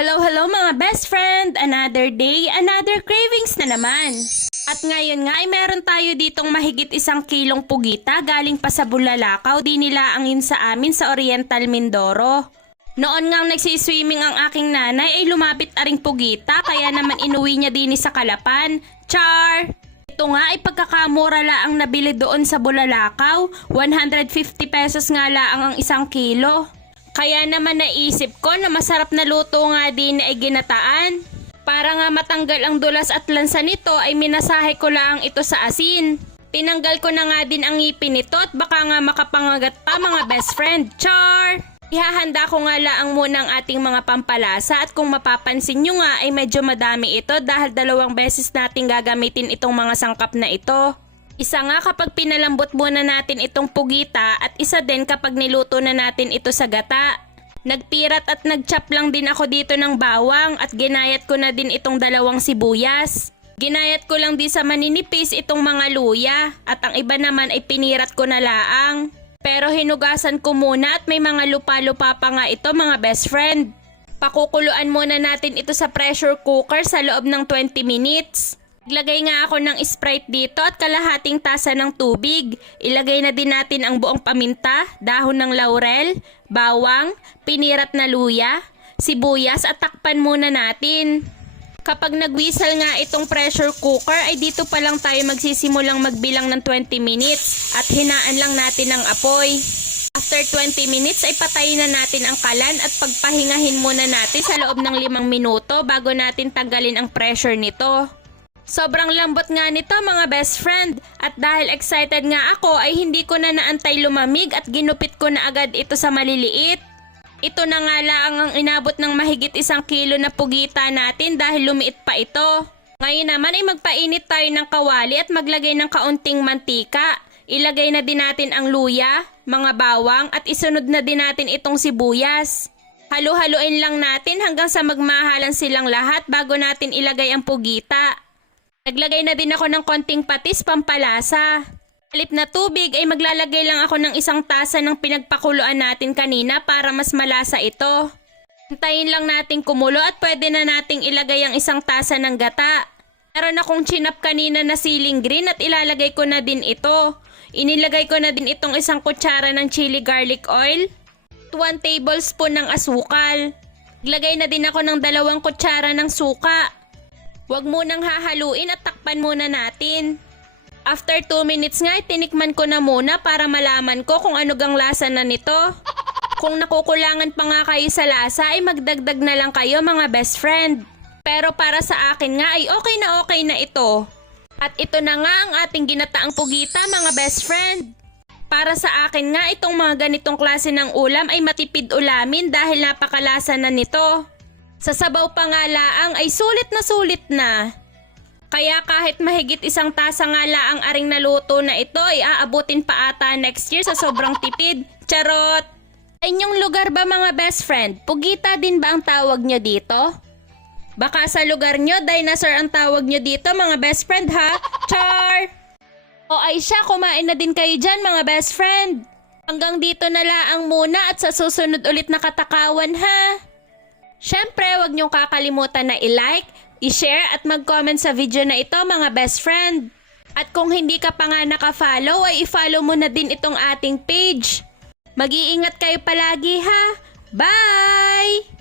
Hello mga best friend! Another day, another cravings na naman. At ngayon nga ay meron tayo ditong mahigit 1 kilong pugita galing pa sa Bulalakaw, di nilaangin sa amin sa Oriental Mindoro. Noon ngang nagsiswimming ang aking nanay ay lumapit aring pugita kaya naman inuwi niya din sa Kalapan. Char! Ito nga ay pagkakamura laang nabili doon sa Bulalakaw, 150 pesos nga laang ang 1 kilo. Kaya naman naisip ko na masarap na luto nga din ay ginataan. Para nga matanggal ang dulas at lansa nito ay minasahe ko lang ito sa asin. Tinanggal ko na nga din ang ngipin nito at baka nga makapangagat pa mga best friend. Char! Ihahanda ko nga laang muna ang ating mga pampalasa at kung mapapansin nyo nga ay medyo madami ito dahil 2 beses natin gagamitin itong mga sangkap na ito. Isa nga kapag pinalambot muna natin itong pugita at isa din kapag niluto na natin ito sa gata. Nagpirat at nagchop lang din ako dito ng bawang at ginayat ko na din itong 2 sibuyas. Ginayat ko lang din sa maninipis itong mga luya at ang iba naman ay pinirat ko na laang. Pero hinugasan ko muna at may mga lupa-lupa pa nga ito mga best friend. Pakukuluan muna natin ito sa pressure cooker sa loob ng 20 minutes. Iglagay nga ako ng Sprite dito at kalahating tasa ng tubig. Ilagay na din natin ang buong paminta, dahon ng laurel, bawang, pinirat na luya, sibuyas at takpan muna natin. Kapag nag-whistle nga itong pressure cooker ay dito pa lang tayo magsisimulang magbilang ng 20 minutes at hinaan lang natin ang apoy. After 20 minutes ay patayin na natin ang kalan at pagpahingahin muna natin sa loob ng 5 minuto bago natin tanggalin ang pressure nito. Sobrang lambot nga nito mga best friend at dahil excited nga ako ay hindi ko na naantay lumamig at ginupit ko na agad ito sa maliliit. Ito na nga lang ang inabot ng mahigit 1 kilo na pugita natin dahil lumiit pa ito. Ngayon naman ay magpainit tayo ng kawali at maglagay ng kaunting mantika. Ilagay na din natin ang luya, mga bawang at isunod na din natin itong sibuyas. Halu-haluin lang natin hanggang sa magmahalan silang lahat bago natin ilagay ang pugita. Naglagay na din ako ng konting patis pampalasa. Halip na tubig ay maglalagay lang ako ng 1 tasa ng pinagpakuluan natin kanina para mas malasa ito. Hintayin lang natin kumulo at pwede na nating ilagay ang 1 tasa ng gata. Meron akong chinap kanina na siling green at ilalagay ko na din ito. Inilagay ko na din itong 1 kutsara ng chili garlic oil, 1 tablespoon ng asukal. Iglagay na din ako ng 2 kutsara ng suka. Huwag munang hahaluin at takpan muna natin. After 2 minutes nga, tinikman ko na muna para malaman ko kung ano gang lasa na nito. Kung nakukulangan pa nga kayo sa lasa ay magdagdag na lang kayo mga best friend. Pero para sa akin nga ay okay na ito. At ito na nga ang ating ginataang pugita mga best friend. Para sa akin nga itong mga ganitong klase ng ulam ay matipid ulamin dahil napakalasa na nito. Sa sabaw pa nga laang ay sulit na. Kaya kahit mahigit 1 tasa nga laang aring naluto na ito ay aabutin pa ata next year sa sobrang tipid. Charot! Sa inyong lugar ba mga best friend, pugita din ba ang tawag nyo dito? Baka sa lugar nyo, dinosaur ang tawag nyo dito mga best friend ha? Char! O ay siya, kumain na din kayo dyan mga best friend. Hanggang dito na laang muna at sa susunod ulit na katakawan ha? Siyempre, huwag niyong kakalimutan na i-like, i-share at mag-comment sa video na ito mga best friend. At kung hindi ka pa nga naka-follow ay i-follow mo na din itong ating page. Mag-iingat kayo palagi ha. Bye!